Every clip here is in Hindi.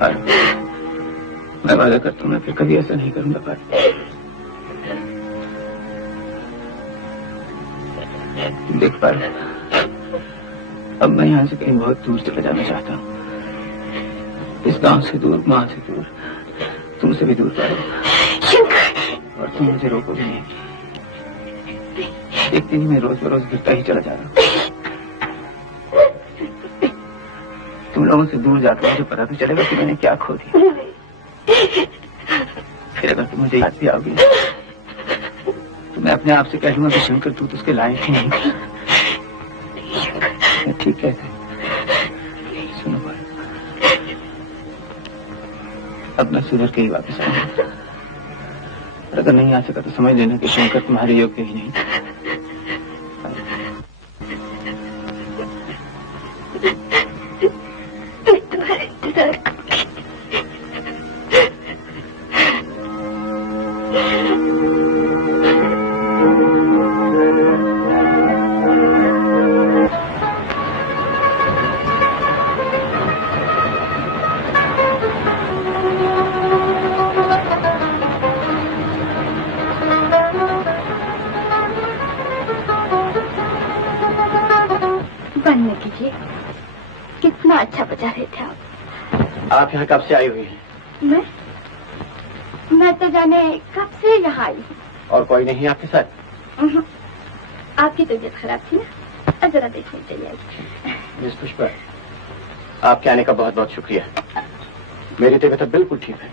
मैं वादा करता हूँ मैं फिर कभी ऐसा नहीं करूंगा पार। देख पार, अब मैं यहाँ से कहीं बहुत दूर चला जाना चाहता हूँ, इस गांव से दूर, माँ से दूर, तुमसे भी दूर पार। और तुम मुझे रोकोगे नहीं। एक दिन मैं रोज बरोज गिरता ही चला जा रहा हूँ। तुम लोगों से दूर जाकर मुझे पता तो चलेगा कि मैंने क्या खो दिया। फिर अगर तुम मुझे याद भी आओगी तो मैं अपने आप से कह दूंगा कि शंकर तू तो उसके लायक ही नहीं। ठीक कहते। सुनो भाई, अब मैं सुधर के ही वापस आऊंगा। अगर नहीं आ सका तो समझ लेना कि शंकर तुम्हारे योग्य ही नहीं। आप यहाँ कब से आई हुई हैं? मैं तो जाने कब से यहाँ आई हूँ। और कोई नहीं आपके साथ? आपकी तबीयत खराब थी ना, जरा देखने चाहिए। मिस पुष्पा, आपके आने का बहुत बहुत शुक्रिया। मेरी तबीयत बिल्कुल ठीक है।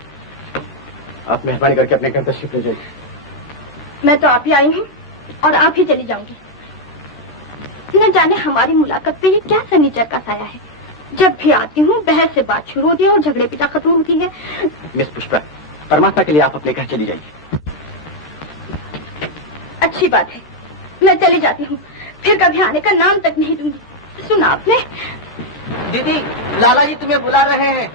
आप मेहरबानी करके अपने घर तशरीफ ले जाइए। मैं तो आप ही आई हूँ और आप ही चली जाऊंगी। न जाने हमारी मुलाकात पे ये क्या सनीचर का साया है। जब भी आती हूँ बहस से बात शुरू होती है और झगड़े पिटा खत्म होती है। मिस पुष्पा, परमात्मा के लिए आप अपने घर चली जाइए। अच्छी बात है, मैं चली जाती हूँ, फिर कभी आने का नाम तक नहीं दूंगी। सुना आपने? दीदी, लाला जी तुम्हें बुला रहे हैं।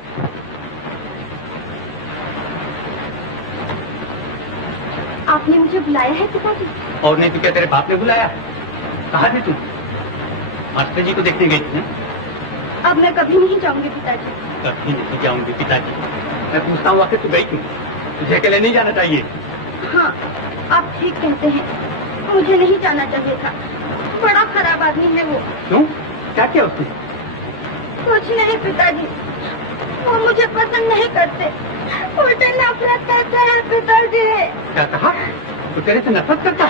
आपने मुझे बुलाया है पिताजी? और नहीं तो क्या तेरे बाप ने बुलाया? कहाँ थी तुम? मास्टर जी को देखने गई थी? अब मैं कभी नहीं जाऊंगी पिताजी। कभी नहीं जाऊंगी पिताजी? मैं पूछता हूँ आखिर तू गई क्यों? तुझे अकेले नहीं जाना चाहिए। हाँ, आप ठीक कहते हैं, मुझे नहीं जाना चाहिए था। बड़ा खराब आदमी है वो। क्यों? क्या किया उसने? कुछ नहीं पिताजी, वो मुझे पसंद नहीं करते, उल्टे नफरत करते हैं पिताजी। क्या कहा? तो तेरे से नफरत करता?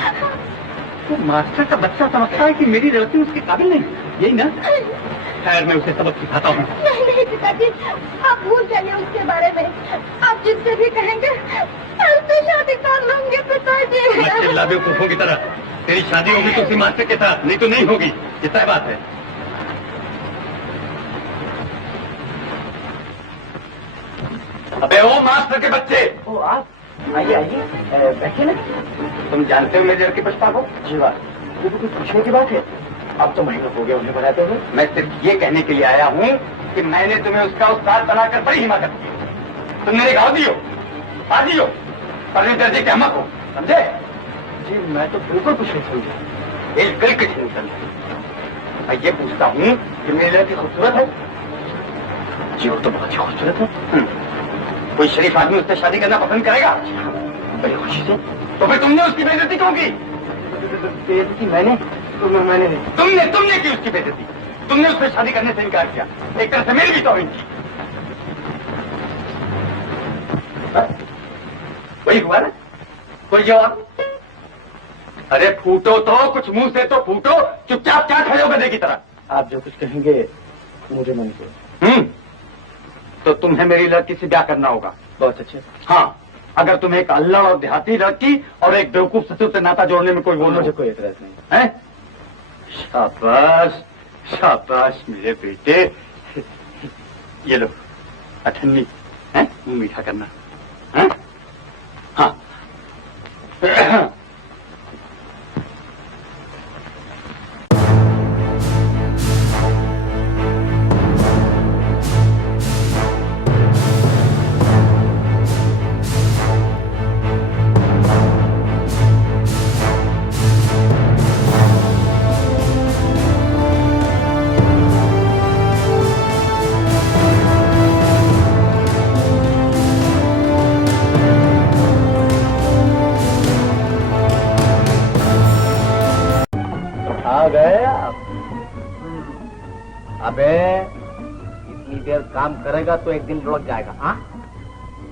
तो मास्टर का बच्चा समझता है कि मेरी लड़की उसके काबिल नहीं, यही ना? खैर मैं उसे सबक सिखाता हूँ। नहीं नहीं पिताजी, आप भूल जाइए उसके बारे में। आप जिससे भी कहेंगे उससे शादी कर लूंगी पिताजी। चिल्ला बेवकूफों की तरह। तेरी शादी होगी तो उसी मास्टर के साथ, नहीं तो नहीं होगी। ये तय बात है। अबे ओ मास्टर के बच्चे! ओ आप आइए आइए, बैठिए ना। तुम जानते हो मेरे लड़की पुष्पा को? जी वाह, ये तो कुछ पूछने की बात है। अब तो महीनों हो गए उन्हें बनाते हुए। मैं सिर्फ ये कहने के लिए आया हूँ कि मैंने तुम्हें उसका उस्ताद बनाकर बड़ी हिमाकत की। तुम मेरे गाँव दियो, आदि हो, पहले दर्जे के अहमक हो, समझे? जी मैं तो बिल्कुल कुछ नहीं समझा। बिल्कुल कुछ नहीं समझे। मैं ये पूछता हूँ कि मेरी लड़की खूबसूरत है? जी वो तो बहुत ही खूबसूरत है। कोई शरीफ आदमी उससे शादी करना पसंद करेगा? बड़ी खुशी से। तो फिर तुमने उसकी बेइज्जती क्यों की? बेइज्जती मैंने तुमने की उसकी बेइज्जती। तुमने उससे शादी करने से इनकार किया। एक तरह से मेरी भी तौहीन की। वही हुआ ना? कोई जवाब? अरे फूटो तो, कुछ मुंह से तो फूटो। चुपचाप क्या खड़े हो गधे की तरह? आप जो कुछ कहेंगे मुझे मंजूर। तो तुम्हें मेरी लड़की से ब्याह करना होगा। बहुत अच्छे। हाँ, अगर तुम्हें एक अल्लड़ और देहाती लड़की और एक बेवकूफ ससुर से नाता जोड़ने में कोई वो मुझे कोई एतराज नहीं है। शाबाश शाबाश मेरे बेटे। ये लो अठन्नी है, मुंह मीठा करना है? हाँ। गए आप। अबे इतनी देर काम करेगा तो एक दिन लौट जाएगा। हाँ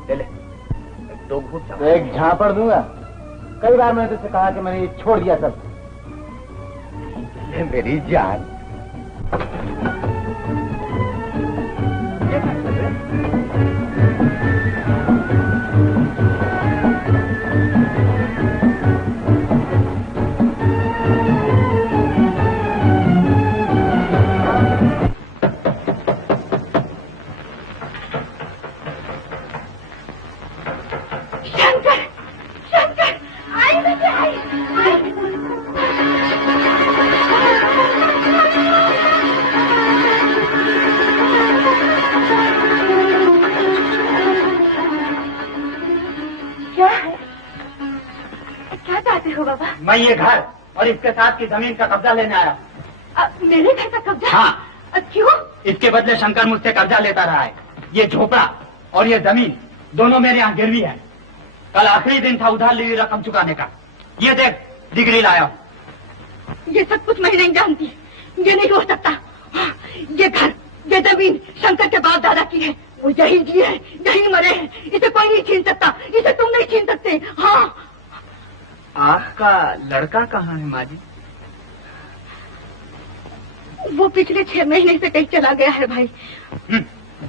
ले ले 2 घूंट। एक झापड़ दूंगा। कई बार मैंने तुझसे कहा कि मैंने ये छोड़ दिया सब। मेरी जान मैं ये घर और इसके साथ की जमीन का कब्जा लेने आया। मेरे घर का कब्जा? हाँ। क्यों? इसके बदले शंकर मुझसे कब्जा लेता रहा है। ये झोपड़ा और ये जमीन दोनों मेरे यहाँ गिरवी है। कल आखिरी दिन था उधार ली रकम चुकाने का। ये देख डिग्री लाया। ये सब कुछ मैं नहीं जानती। ये नहीं हो सकता। ये घर ये जमीन शंकर के बाप दादा की है। वो यही जिए हैं, यही मरे हैं। इसे कोई नहीं छीन सकता। इसे तुम नहीं छीन सकते। हाँ। आपका लड़का कहाँ है माँ जी? वो पिछले 6 महीने से कहीं चला गया है भाई।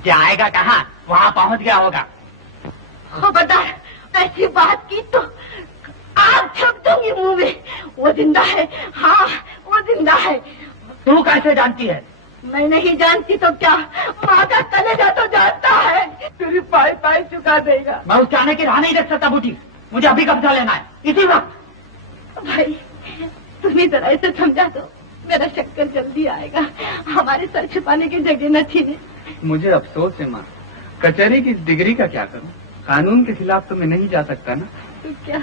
जाएगा कहाँ? वहाँ पहुँच गया होगा। खबरदार ऐसी बात की तो आग छप दूंगी मुंह में। वो जिंदा है। हाँ वो जिंदा है। तू कैसे जानती है? मैं नहीं जानती तो क्या, माँ का कलेजा तो जानता है। तेरी पाई पाई चुका देगा। मैं उसके आने की राह नहीं देख सकता बूटी। मुझे अभी कब्जा लेना है इसी वक्त। भाई तुम्हें जरा इसे समझा दो। मेरा शक्कर जल्दी आएगा। हमारे सर छिपाने की जगह न छीने। मुझे अफसोस है माँ। कचहरी की इस डिग्री का क्या करूँ? कानून के खिलाफ तो मैं नहीं जा सकता ना। तो क्या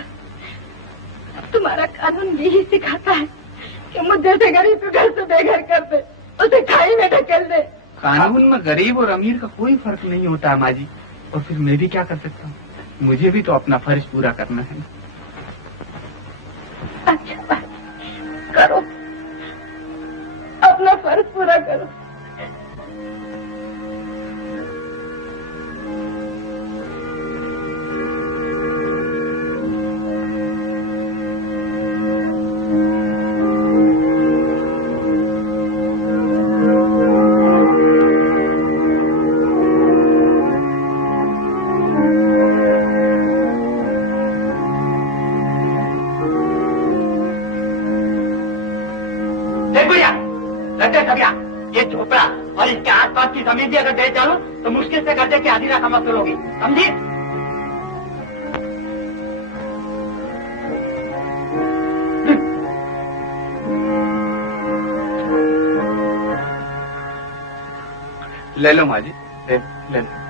तुम्हारा कानून यही सिखाता है कि मुद्दे से गरीब को घर से बेघर कर दे, उसे खाई में ढकेल दे। कानून में गरीब और अमीर का कोई फर्क नहीं होता है माँ जी। और फिर मैं भी क्या कर सकता हूँ? मुझे भी तो अपना फर्ज पूरा करना है। अच्छा बात करो, अपना फर्ज पूरा करो। ये झोपड़ा और इसके आसपास की जमीन भी अगर दे डालूं तो मुश्किल से कर्जे की आधी रकम वसूल होगी, समझी? ले लो माँ जी, ले लो।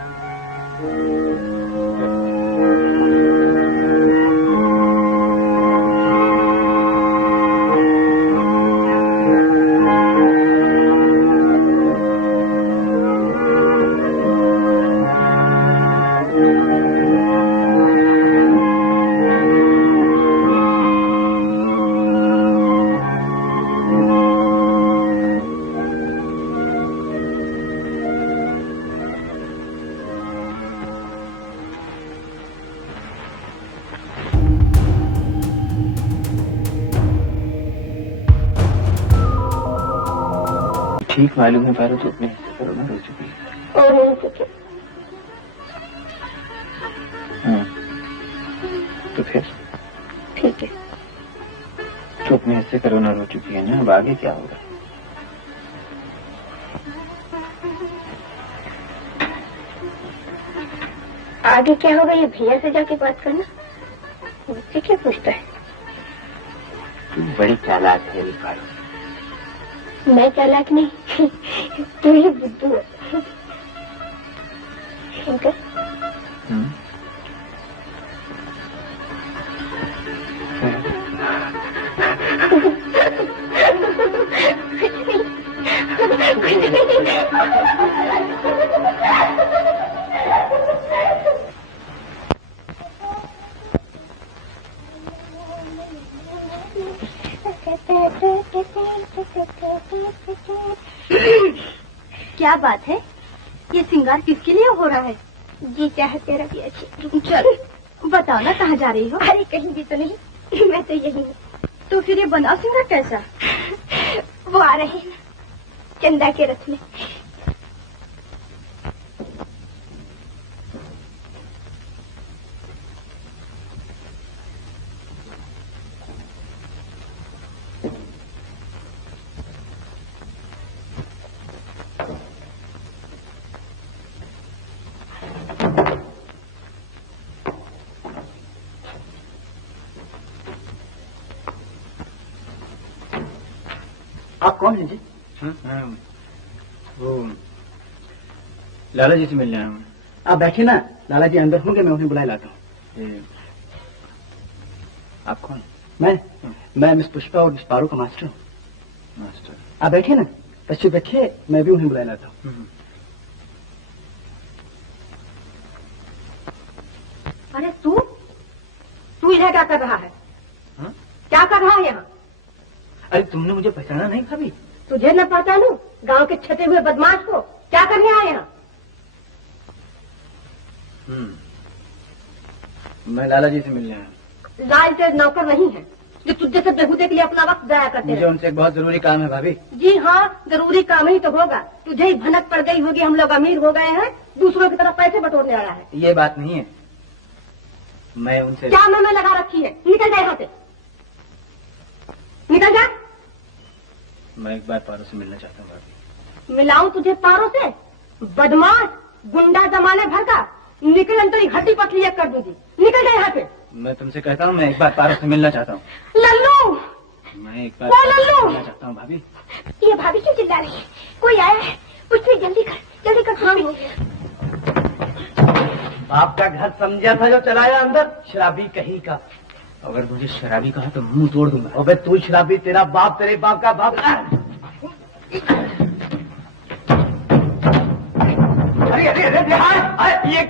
ठीक मालूम है पारो, तो अपने हिस्से पर उम्र हो चुकी है। और नहीं चुके। हाँ तो फिर ठीक है। तो अपने हिस्से पर उम्र हो चुकी है ना, अब आगे क्या होगा? आगे क्या होगा ये भैया से जाके बात करना। मुझसे क्या पूछता है? तू बड़ी चालाक है पारो। मैं चालाक नहीं, तू ही बुद्धू है। शंकर क्या बात है, ये श्रृंगार किसके लिए हो रहा है? जी चाहे तेरा भी अच्छी। चल बताओ ना, कहाँ जा रही हो? अरे कहीं भी तो नहीं, मैं तो यही हूँ। तो फिर ये बना श्रृंगार कैसा? वो आ रहे हैं चंदा के रथ में। आप कौन हैं जी? वो लाला जी से मिलने आया हूँ। आप बैठे ना, लाला जी अंदर होंगे, मैं उन्हें बुलाए लाता हूँ। आप कौन? मैं मिस पुष्पा और मिस पारो का मास्टर हूँ। मास्टर? आप बैठे ना, तशरीफ रखिए, मैं भी उन्हें बुलाए लाता हूँ। अरे तू इधर क्या कर रहा है? हा? क्या कर रहा है यहाँ? अरे तुमने मुझे पहचाना नहीं भाभी? तुझे न पहचानू, गांव के छटे हुए बदमाश को? क्या करने आए यहाँ? मैं लाला जी से मिलने आया। लाल तेज नौकर नहीं है जो तुझे से बेहूदे के लिए अपना वक्त जाया करते मुझे उनसे एक बहुत जरूरी काम है भाभी। जी हाँ, जरूरी काम ही तो होगा। तुझे ही भनक पड़ गई होगी, हम लोग अमीर हो गए हैं, दूसरों की तरफ पैसे बटोरने आया है। ये बात नहीं है, मैं उनसे। क्या मैं लगा रखी है? निकल जा यहाँ से, निकल जा। मैं एक बार पारो से मिलना चाहता हूँ भाभी। मिलाऊं तुझे पारो से? बदमाश, गुंडा जमाने भर का, निकल तेरी हड्डी पतली एक कर दूंगी। निकल जा यहाँ से। मैं तुमसे कहता हूँ, मैं एक बार पारो से मिलना चाहता हूँ। लल्लू, मैं एक बार लल्लू मिलना चाहता हूँ भाभी। ये भाभी क्यों चिल्ला रही है? कोई आया है? उससे जल्दी कर भाभी। बाप का घर समझा था जो चलाया अंदर, शराबी कहीं का। अगर मुझे शराबी कहा तो मुंह तोड़ दूंगा। अबे तू शराबी, तेरा बाप तेरे बाप का बाप। अरे अरे अरे अरे ये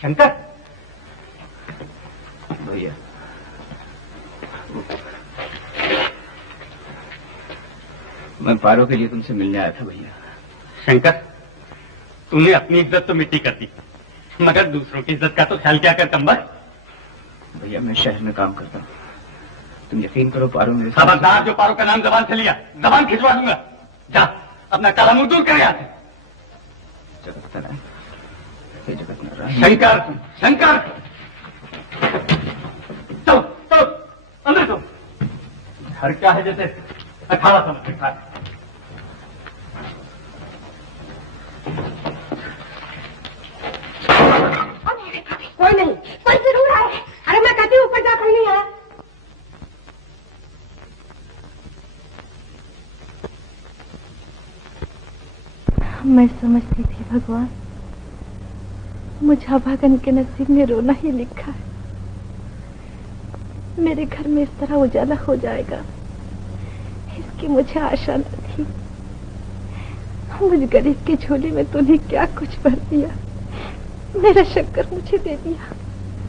शंकर भैया, मैं पारो के लिए तुमसे मिलने आया था भैया। शंकर, तूने अपनी इज्जत तो मिट्टी कर दी, मगर दूसरों की इज्जत का तो ख्याल क्या कर कंबर? भैया मैं शहर में काम करता हूँ, तुम यकीन करो पारो मेरे साथ। खबरदार, जो पारो का नाम जबान से लिया, जबान खिंचवा दूंगा। जा अपना काला मुंह दूर कर यहाँ से। जगत नारायण, हे जगत नारायण। शंकर, शंकर, चलो चलो अंदर चलो। घर क्या है जैसे 18 समझ लिखा है। कोई नहीं, कोई जरूर है। अरे मैं कहती हूँ ऊपर जाकर नहीं है। मैं समझती थी भगवान, मुझे भागन के नसीब में रोना ही लिखा है। मेरे घर में इस तरह उजाला हो जाएगा, इसकी मुझे आशा न थी। मुझ गरीब के झोले में तूने क्या कुछ भर दिया। मेरा शक्कर मुझे दे दिया,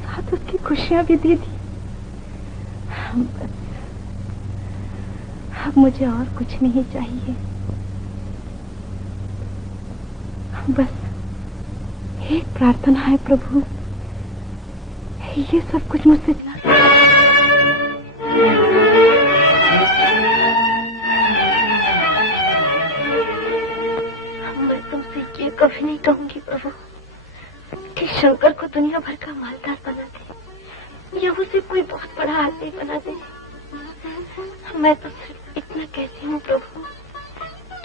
साथ उसकी खुशियां भी दे दी। बस अब मुझे और कुछ नहीं चाहिए। बस एक प्रार्थना है प्रभु, ये सब कुछ मुझसे मैं तुमसे ये कभी नहीं कहूंगी प्रभु कि शंकर को दुनिया भर का मालदार बना दे या उसे कोई बहुत बड़ा आदमी बना दे। मैं तो सिर्फ इतना कहती हूँ प्रभु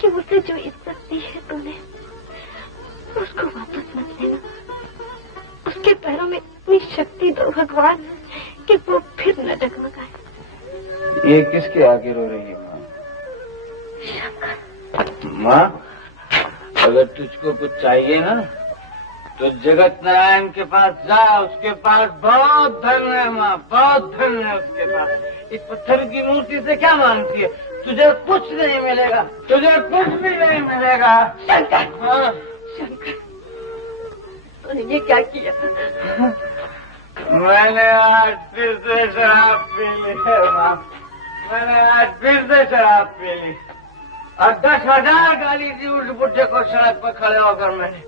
कि उसे जो इज्जत दी है तूने उसको वापस मत लेना। उसके पैरों में इतनी शक्ति दो भगवान कि वो फिर न डगमगाए। ये किसके आगे रो रही है माँ? शंकर। माँ, अगर तुझको कुछ चाहिए ना तो जगत नारायण के पास जा, उसके पास बहुत धन है माँ, बहुत धन है उसके पास। इस पत्थर की मूर्ति से क्या मांगती है? तुझे कुछ नहीं मिलेगा, तुझे कुछ भी नहीं मिलेगा। शंकर, हाँ। शंकर, तूने ये क्या किया? मैंने आज फिर से शराब पी ली है माँ। मैंने आज फिर से शराब पी ली और 10,000 गाली दी उस बुढ़े को सड़क पर खड़े होकर मैंने।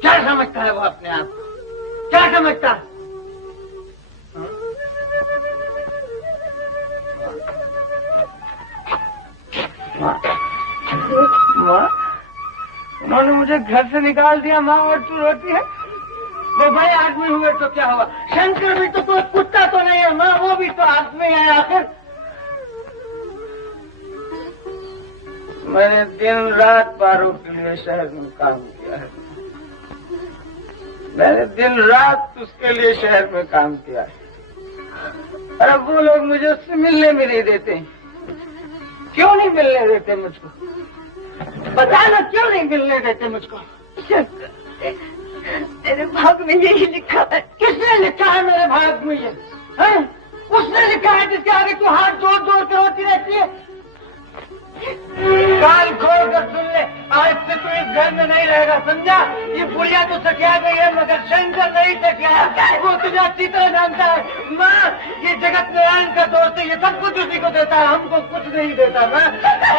क्या समझता है वो अपने आप को? क्या समझता? माँ, उन्होंने मुझे घर से निकाल दिया माँ, और तू रोती है? वो बड़े आदमी हुए तो क्या हुआ? शंकर भी तो कोई कुत्ता तो नहीं है माँ, वो भी तो आदमी है आखिर। मैंने दिन रात पारों के लिए शहर में काम किया है। मैंने दिन रात उसके लिए शहर में काम किया है। अरे वो लोग मुझे उससे मिलने भी नहीं देते। क्यों नहीं मिलने देते मुझको? बताना, क्यों नहीं मिलने देते मुझको? तेरे भाग में यही लिखा है। किसने लिखा है मेरे भाग में ये? है? उसने लिखा है जिसके आगे तू हाथ जोड़ जोड़ के रोती रहती है। कान खोल कर सुन ले, आज से तू इस घर में नहीं रहेगा, समझा? ये बुढ़िया तो सखिया गई है मगर शंकर नहीं सखिया। वो तुझे अच्छी तरह जानता है माँ, ये जगत नारायण का दोस्त है, ये सब कुछ उसी को देता है, हमको कुछ नहीं देता माँ।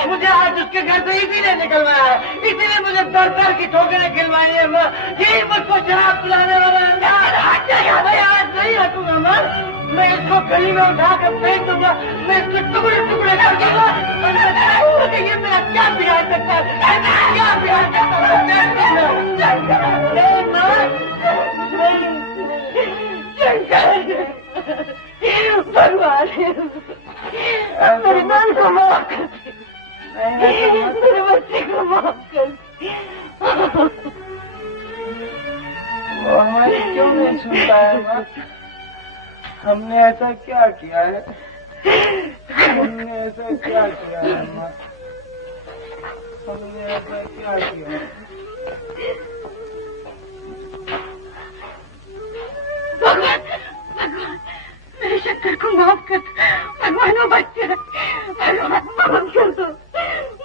मुझे आज उसके घर से इसीलिए निकलवाया है, इसीलिए मुझे दर दर की ठोकरें खिलवाई है माँ। यही मुझको शराब पिलाने वाला भाई आज नहीं हटूंगा माँ। मैं इसको गली में उठा कर फेंक दूंगा, मैं इसके टुकड़े टुकड़े कर दूंगा। ये मेरा क्या बिगाड़ सकता है? क्या बिगाड़ सकता है? भगवान मेरे मन को माफ कर, मेरे बच्चे को माफ कर। हमारी क्यों नहीं सुनता है माँ? हमने ऐसा क्या किया है? हमने ऐसा क्या किया है माँ? हमने ऐसा क्या किया है? भगवान, भगवान मेरे शंकर को माफ कर। भगवान वो बच्चा, भगवान माफ कर दो,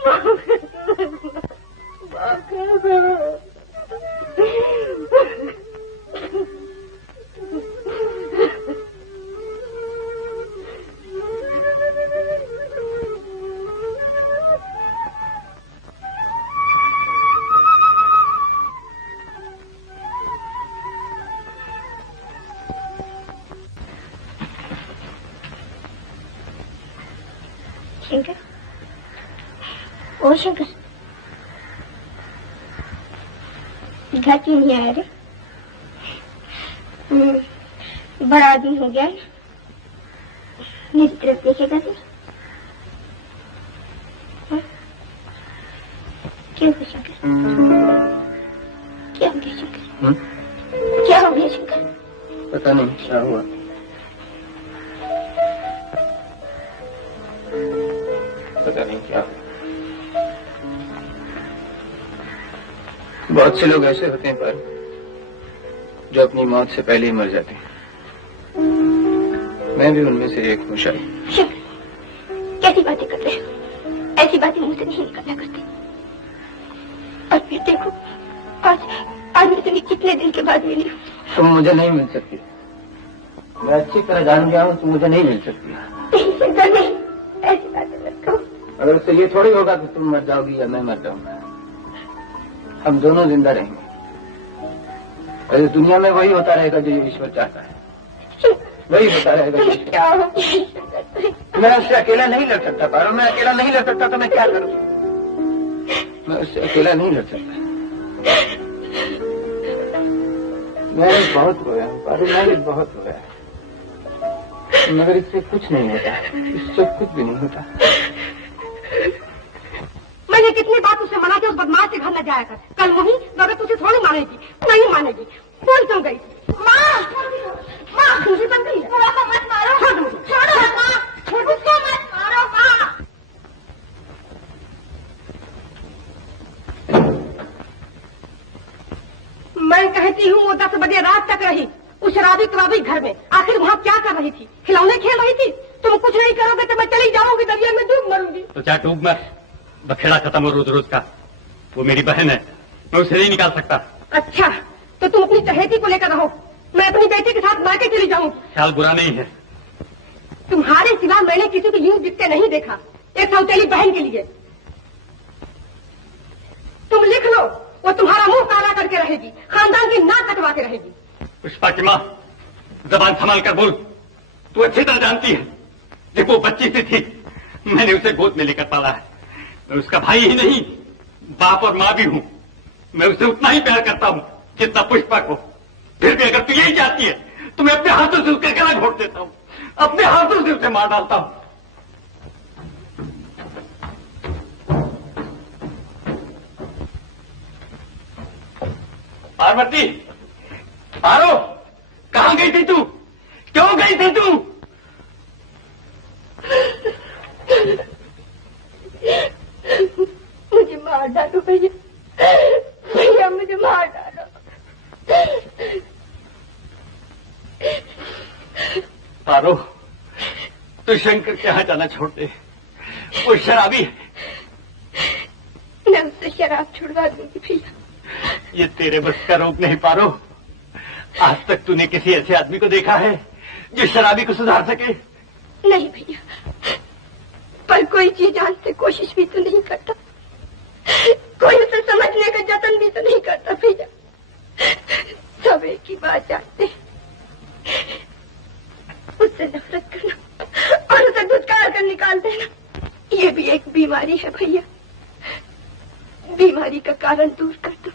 माफ कर दो, माफ कर दो। शंकर, ओ शंकर, घर क्यों नहीं आया रे? बड़ा आदमी हो गया है, मेरी तरफ देखेगा तू? क्यों हो शंकर? क्या हो गया शंकर? क्या हो गया शंकर? पता नहीं क्या हुआ। पता नहीं क्या। बहुत से लोग ऐसे होते हैं पर जो अपनी मौत से पहले ही मर जाते हैं। मैं भी उनमें से एक हूँ शायद। कैसी बातें कर रहे हो? ऐसी बातें मुंह से नहीं निकलना करती। और फिर देखो आज मैं तुम्हें कितने दिन के बाद मिली हूँ। तुम मुझे नहीं मिल सकती। मैं अच्छी तरह जान गया हूँ, तुम मुझे नहीं मिल सकती। नहीं शंकर नहीं, ऐसी बातें मत करो। अगर उससे ये थोड़ी होगा कि तुम मर जाओगी या मैं मर जाऊंगा। हम दोनों जिंदा रहेंगे। और इस दुनिया में वही होता रहेगा जो ईश्वर चाहता है, वही होता रहेगा। क्या हो? मैं उससे अकेला नहीं लड़ सकता पारो, मैं अकेला नहीं लड़ सकता तो मैं क्या करूं? मैं उससे अकेला नहीं लड़ सकता। मैं बहुत रोया हूं पारो, मैं बहुत रोया, मगर इससे कुछ नहीं होता, इससे कुछ भी नहीं होता। मैंने कितनी बार तुझसे मना किया उस बदमाश के घर न जाया कर। कल वही मगर तुझे थोड़ी मानेगी, नहीं मानेगी। बोल क्यों गई? माँ, माँ तुझे बन गई। मत मारो, छोड़ो माँ, उसको मत मारो माँ। मैं कहती हूँ वो 10 बजे रात तक रही उस शराबी घर में। आखिर वहाँ क्या कर रही थी? खिलौने खेल रही थी? तुम कुछ नहीं करोगे तो मैं चली जाऊंगी, दरिया में डूब मरूंगी। तो क्या डूब मर, बखेड़ा खत्म हो रोज रोज का। वो मेरी बहन है, मैं उसे नहीं निकाल सकता। अच्छा तो तुम अपनी चहेती को लेकर रहो, मैं अपनी बेटी के साथ मायके चली जाऊंगी। ख्याल बुरा नहीं है, तुम्हारे सिवा मैंने किसी को यूं दिखते नहीं देखा, एक सौतेली बहन के लिए। तुम लिख लो, वो तुम्हारा मुंह काला करके रहेगी, खानदान की नाक कटवा के रहेगी। पुष्पा की माँ, जबान संभाल कर बोल। तू अच्छी तरह जानती है, जब वो बच्ची सी थी मैंने उसे गोद में लेकर पाला है। मैं उसका भाई ही नहीं, बाप और माँ भी हूँ। मैं उसे उतना ही प्यार करता हूँ जितना पुष्पा को। फिर भी अगर तू यही चाहती है तो मैं अपने हाथों से उसका गला घोट देता हूँ, अपने हाथों से उसे मार डालता हूँ। पार्वती, पारो, कहाँ गई थी तू? क्यों गई थी तू? मुझे मार डालो भैया, भैया मुझे मार डालो। पारो, तू शंकर के यहाँ जाना छोड़ दे, वो शराबी है। मैं उससे शराब छुड़वा दूंगी भैया। ये तेरे बस का रोग नहीं पारो। आज तक तूने किसी ऐसे आदमी को देखा है जो शराबी को सुधार सके? नहीं भैया, पर कोई चीज आज से कोशिश भी तो नहीं करता, कोई उसे समझने का जतन भी तो नहीं करता भैया। सब एक ही बात जानते हैं, उससे नफरत करना और उसे धुतकार कर निकाल देना, ये भी एक बीमारी है भैया। बीमारी का कारण दूर कर दो,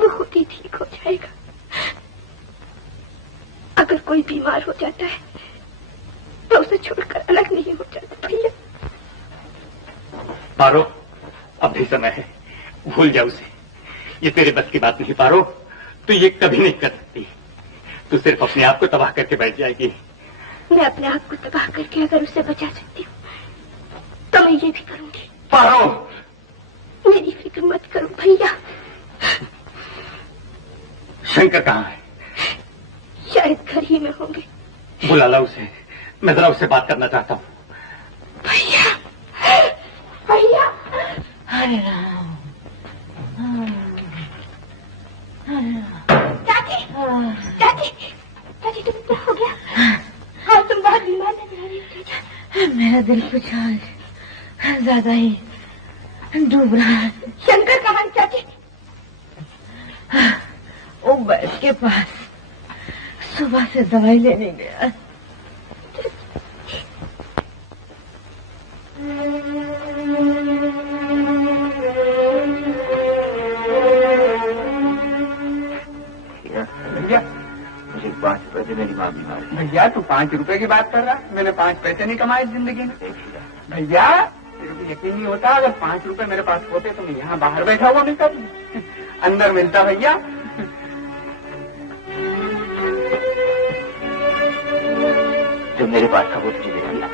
वो खुद ही ठीक हो जाएगा। अगर कोई बीमार हो जाता है तो उसे छोड़कर अलग नहीं हो जाता भैया। पारो, अब भी समय है, भूल जा उसे। ये तेरे बस की बात नहीं पारो, तू ये कभी नहीं कर सकती। तू सिर्फ अपने आप को तबाह करके बैठ जाएगी। मैं अपने आप को तबाह करके अगर उसे बचा सकती हूँ तो मैं ये भी करूंगी। पारो, मेरी फिक्र मत करो भैया। शंकर कहाँ है? शायद घर ही में होंगे। बुला ला उसे, मैं जरा उससे बात करना चाहता हूँ। भैया, भैया। हरे राम। चाची, चाची, चाची तुम क्या हो गया? हाँ तुम बहुत बीमार लग रही हो। मेरा दिल कुछ आज ज्यादा ही डूब रहा है। शंकर कहाँ है चाची? वो बैठ के पास सुबह से दवाई लेने गया। भैया मुझे 5 रुपए दे, मेरी माँ बीमार है। भैया तू 5 रुपए की बात कर रहा? मैंने 5 पैसे नहीं कमाए जिंदगी में। भैया तेरे को यकीन नहीं होता, अगर 5 रुपए मेरे पास होते तो मैं यहाँ बाहर बैठा हुआ मिलता, अंदर मिलता भैया। जो मेरे पास था वो तुझे दे दिया,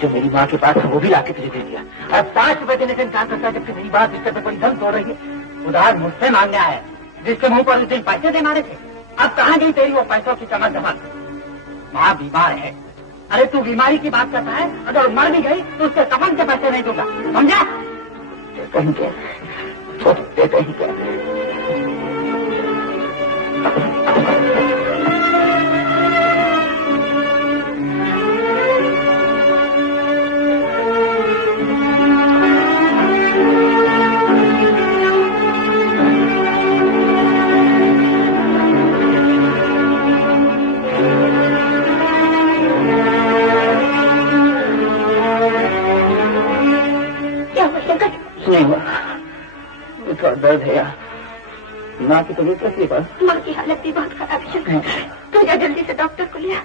जो मेरी माँ के पास था वो भी लाके तुझे दे दिया। अब 5 रुपए देने से इंसान करता है जबकि मेरी बात जिससे कोई दम तोड़ रही है। उधार मुझसे मांगने आया है, जिसके मुंह पर उस दिन पैसे दे मारे थे। अब कहाँ गई तेरी वो पैसों की चमक धमक? माँ बीमार है। अरे तू बीमारी की बात करता है, अगर मर भी गई तो उसके कफन के पैसे नहीं दूंगा, समझा? कहीं क्या कहीं क्या। नहीं हुआ, थोड़ा दर्द है यार। माँ की तबीयत कैसी है? माँ की हालत भी बहुत खराब है शंकर, तू जा जल्दी से डॉक्टर को लिया।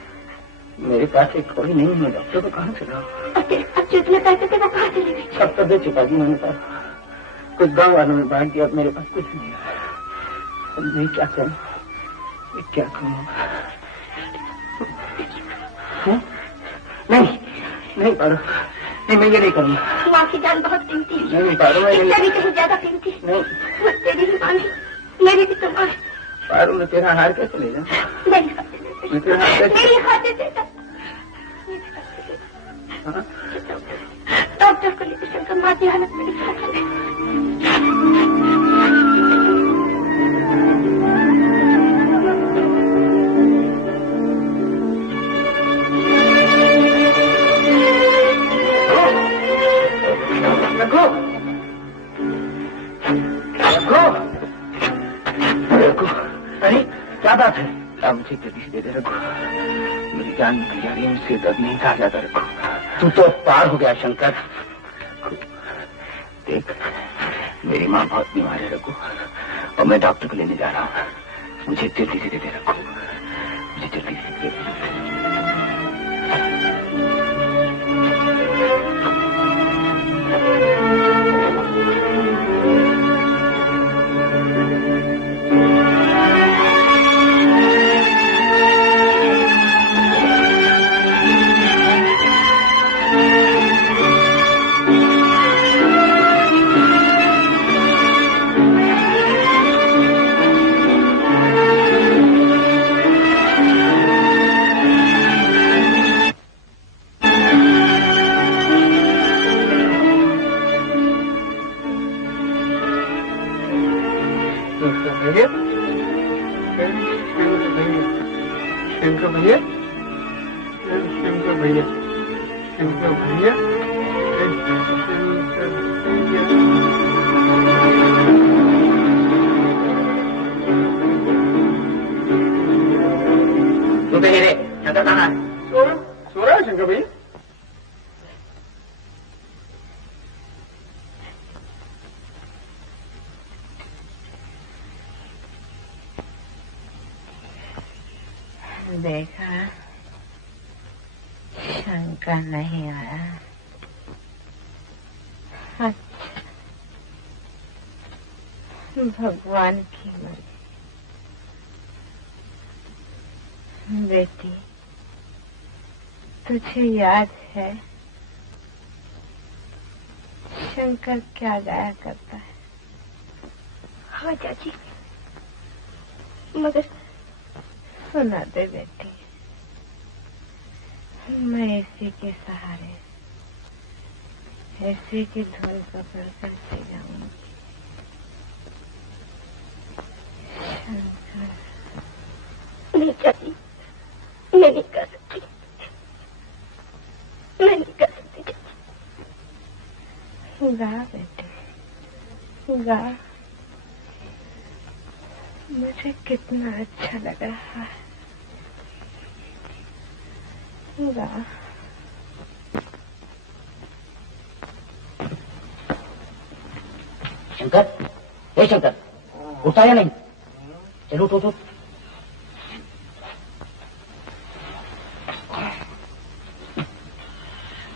मेरे पास एक कोई नहीं, मैं डॉक्टर को कहाँ से लाऊं? और तेरे पास जितने पैसे थे वो कहाँ चले गए? सब तो दे चुका जी मैंने पास, कुछ गाँव वालों ने बांट दिया, अब मेरे पास कुछ नहीं है। अब मैं क्या करूँ, मैं क्या करूँ? नहीं नहीं पारो, नहीं मैं ये नहीं करूँगा। माँ की जान बहुत कीमती है। नहीं पारो, मैं इससे भी कहीं ज्यादा कीमती। नहीं वो तेरी ही माँ है, मेरी भी तो माँ है। पारो, मैं तेरा हार कैसे ले जाऊँ? मेरी खाते दे, मेरी खाते दे। डॉक्टर को लेकर शंकर, माँ की हालत मेरी खराब है। रघु, रघु, रघु, अरे क्या बात है? मुझे जल्दी से दे दे रघु, मेरी जान निकल जा रही है, मुझसे दर्द नहीं सहा जाता रघु। तू तो पार हो गया शंकर। देख, मेरी माँ बहुत बीमार है रघु, और मैं डॉक्टर को लेने जा रहा हूँ। मुझे जल्दी से दे दे रघु, मुझे जल्दी से दे दे। देखा, शंकर नहीं आया। अच्छा, भगवान की मर्जी। बेटी, तुझे याद है शंकर क्या गाया करता है? हाँ चाची, मगर सुना दे बेटी, मैं इसी के सहारे, इसी की धुन पकड़ करते जाऊंगी। नहीं चाची, मैं नहीं कर सकती, मैं नहीं कर सकती चाची। गा बेटी, गा। मुझे कितना अच्छा लग रहा है। गा। शंकर, हे शंकर, उठा या नहीं? चलो उठ उठ।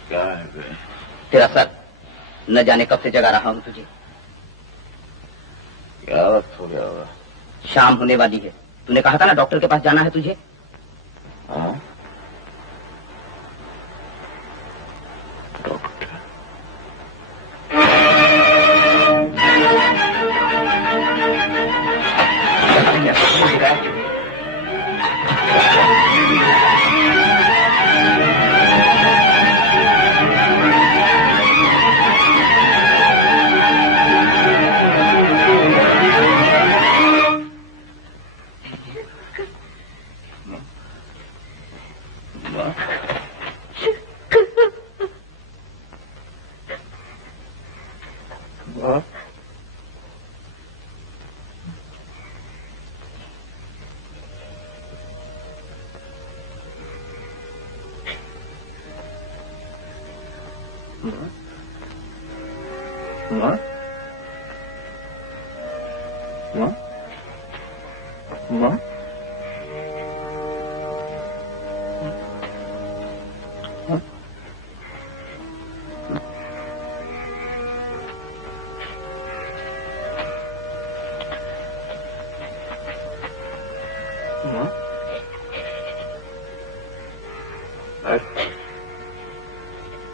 क्या है तेरा सर? न जाने कब से जगा रहा हूँ तुझे। क्या वक्त हो गया होगा? शाम होने वाली है। तूने कहा था ना डॉक्टर के पास जाना है तुझे। हाँ,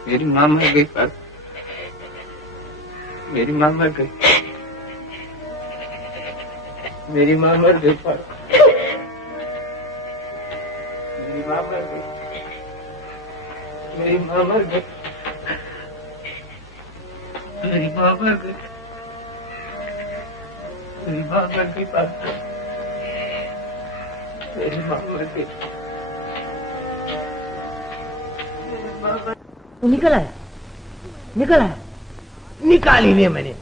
मेरी माँ मर गई पर मेरी माँ मर गई। मेरी माँ मर गई पर मेरी माँ मर गई। मेरी माँ मर गई। मेरी माँ मर गई। मेरी माँ मर गई पर मेरी माँ मर गई। निकल आया, निकल आया, निकाल ही लिया मैंने,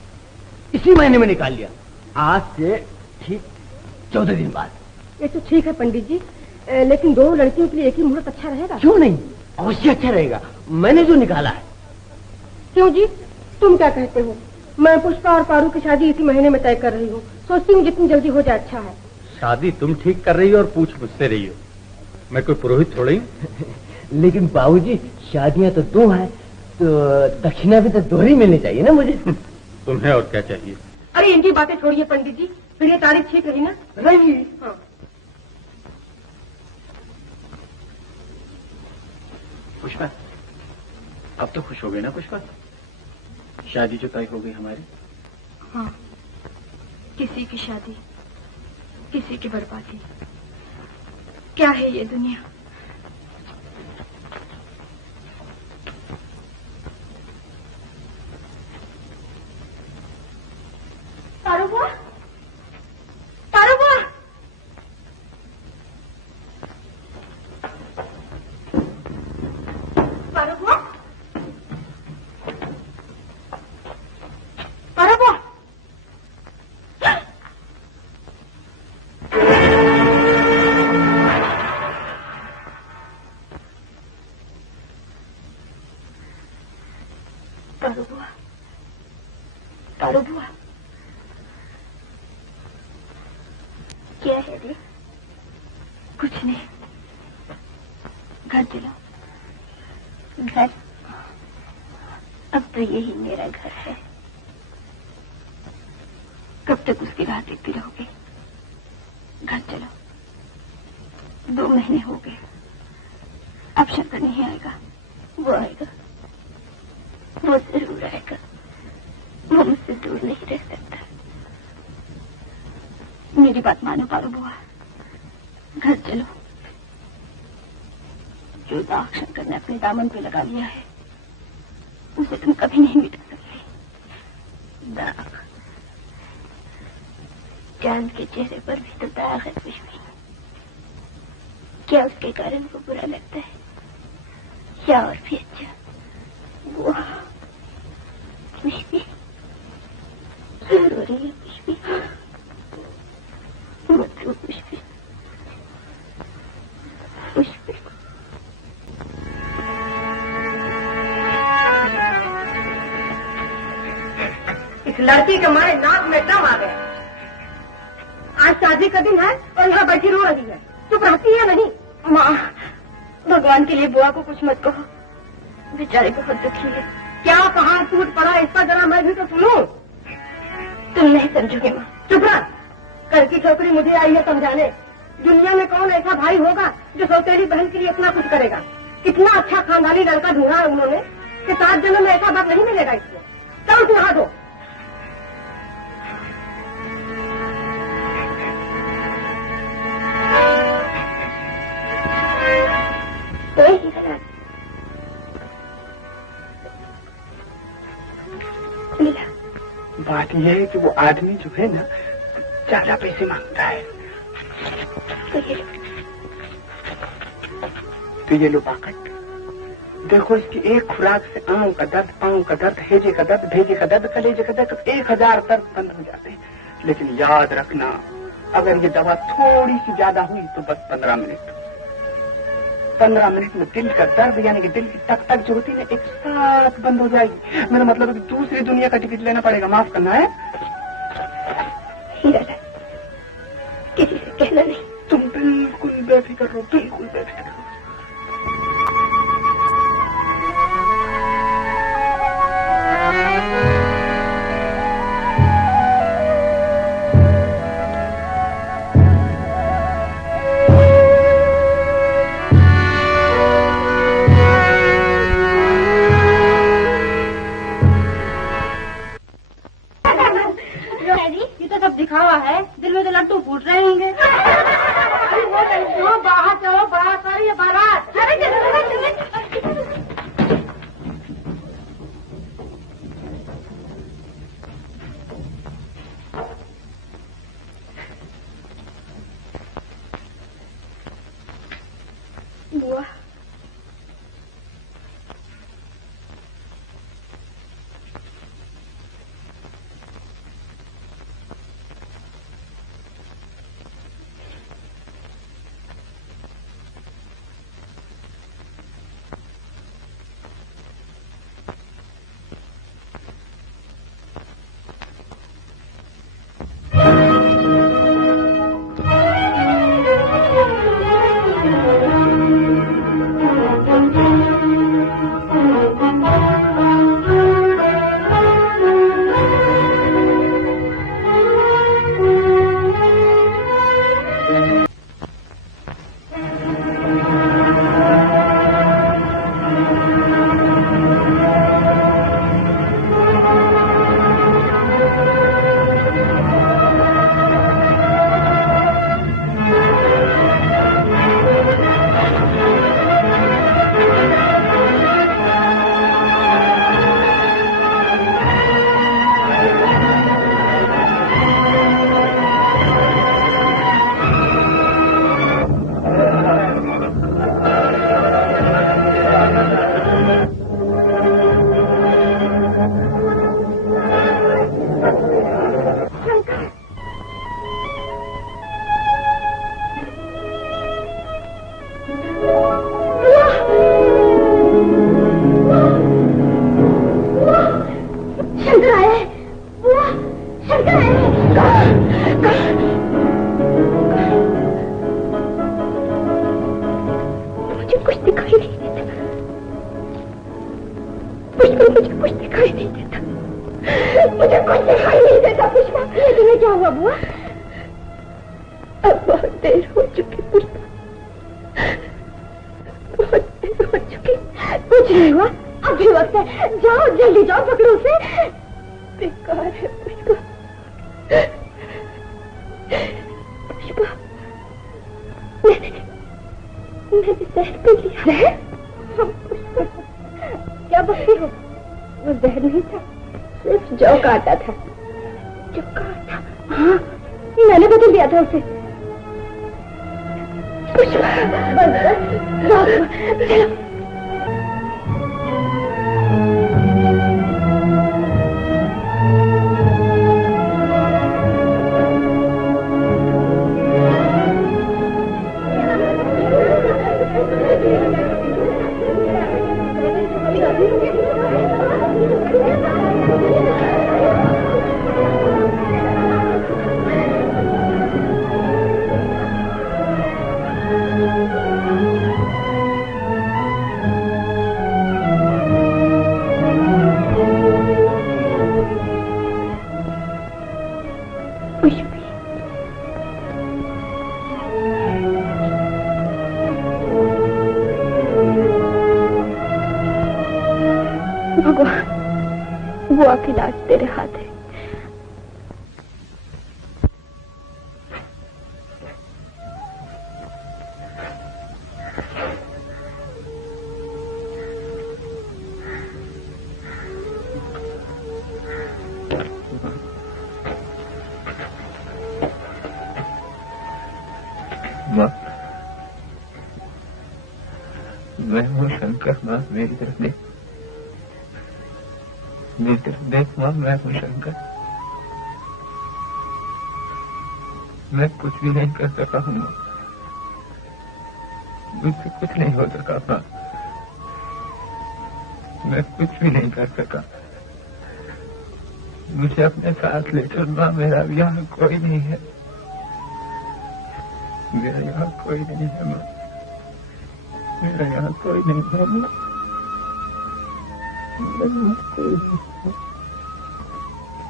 इसी महीने में निकाल लिया, आज से ठीक 14 दिन बाद। ये तो ठीक है पंडित जी, लेकिन दोनों लड़कियों के लिए एक ही मुहूर्त अच्छा रहेगा? क्यों नहीं, अवश्य अच्छा रहेगा, मैंने जो निकाला है। क्यों जी, तुम क्या कहते हो? मैं पुष्पा और पारू की शादी इसी महीने में तय कर रही हूँ, सोचती हूँ जितनी जल्दी हो जाए अच्छा है। शादी तुम ठीक कर रही हो और पूछ मुझसे रही हो, मैं कोई पुरोहित थोड़ी हूँ। लेकिन बाबूजी शादियां तो 2 हैं, तो दक्षिणा भी तो 2 ही मिलनी चाहिए ना मुझे। तुम्हें और क्या चाहिए? अरे इनकी बातें छोड़िए पंडित जी, फिर ये तारीख ठीक रही ना? रही। हाँ। पुष्पा, अब तो खुश हो गई ना पुष्पा? शादी जो तय हो गई हमारी। हाँ, किसी की शादी, किसी की बर्बादी। क्या है ये दुनिया? पारू बुआ, पारू बुआ, पारू बुआ, पारू बुआ। पारू बुआ, पारू बुआ, क्या है रे? कुछ नहीं, घर चलो। घर? अब तो यही मेरा घर है। कब तक उसकी राह देखती रहोगे? घर चलो। 2 महीने हो गए, अब शंकर नहीं आएगा। वो आएगा, वो जरूर आएगा। वो मुझसे दूर नहीं रह सकता। मेरी बात मानो पारू बुआ, घर चलो। जो दाग शंकर ने अपने दामन पे लगा लिया है, उसे तुम कभी नहीं मिटा सकते। दाग, चांद के चेहरे पर भी तो दाग है पुष्पी। क्या उसके कारण वो बुरा लगता है? या और भी अच्छा, वो पुष्पी क्यों रो रही है? पुष्पी मत रो पुष्पी, पुष्पी। इस लड़की के मारे नाक में दम आ गया। आज शादी का दिन है और यहाँ बैठी रो रही है, चुप रहती है नहीं? माँ, भगवान के लिए बुआ को कुछ मत कहो, बेचारी बहुत दुखी है। क्या कहाँ टूट पड़ा इसका, जरा मैं भी तो सुनूं। तुम नहीं समझोगे माँ। चुप रह, कल की छोकरी मुझे आई है समझाने। दुनिया में कौन ऐसा भाई होगा जो सौतेली बहन के लिए इतना कुछ करेगा? कितना अच्छा खानदानी लड़का ढूंढा है उन्होंने कि 7 जन्म में ऐसा बात नहीं मिलेगा इसको। चल तू हाथ दो। बात यह है कि वो आदमी जो है ना, ज्यादा पैसे मांगता है। तो ये लो पाकट, देखो इसकी एक खुराक से आंव का दर्द, पांव का दर्द, हेजे का दर्द, भेजे का दर्द, कलेजे का दर्द, 1000 दर्द बंद हो जाते हैं। लेकिन याद रखना, अगर ये दवा थोड़ी सी ज्यादा हुई तो बस 15 मिनट में दिल का दर्द यानी कि दिल की टक टक जो होती है ना, एक साथ बंद हो जाएगी। मेरा मतलब है कि दूसरी दुनिया का टिकट लेना पड़ेगा, माफ करना है। किसी से कहना नहीं। तुम बिल्कुल बेफिक्र रहो, बिल्कुल बेफिक्र रहो। ये तो सब दिखावा है, दिल में तो लड्डू फूट रहे होंगे। अरे वो लड़कियों बाहर चलो, बारात आ रही है, बारात। अरे बुआ, मुझे कुछ दिखाई नहीं देता पुष्पा, मुझे कुछ दिखाई नहीं देता, मुझे कुछ दिखाई नहीं देता पुष्पा। तुम्हें क्या हुआ बुआ? अब बहुत देर हो चुकी पुष्पा, बहुत देर हो चुकी। कुछ नहीं हुआ, अभी वक्त है, जाओ जल्दी जाओ, पकड़ो उसे। बेकार है पुष्पा, पुष्पा मैंने जहर पी लिया। जहर? क्या बकती हो? वो जहर नहीं था, सिर्फ जौ का आटा था। जौ का आटा? हाँ, मैंने बदल दिया था उसे। पुष्पा बस चलो। भगवान, बुआ की लाज तेरे हाथ है। माँ, मैं हूँ शंकर। माँ मेरी तरफ देख, मेरी तरफ देख माँ, मैं हूँ शंकर। मैं कुछ भी नहीं कर सका हूँ माँ, मुझसे कुछ नहीं हो सका माँ, मैं कुछ भी नहीं कर सका। मुझे अपने साथ ले चल माँ, मेरा यहाँ कोई नहीं है, मेरा यहाँ कोई नहीं है माँ, मेरा यहाँ कोई नहीं है माँ, मेरा यहाँ कोई नहीं है।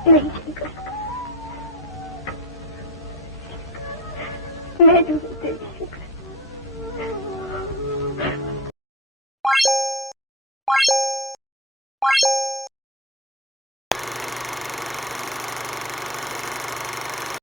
नहीं शंकर, मैं ढूंढती शंकर,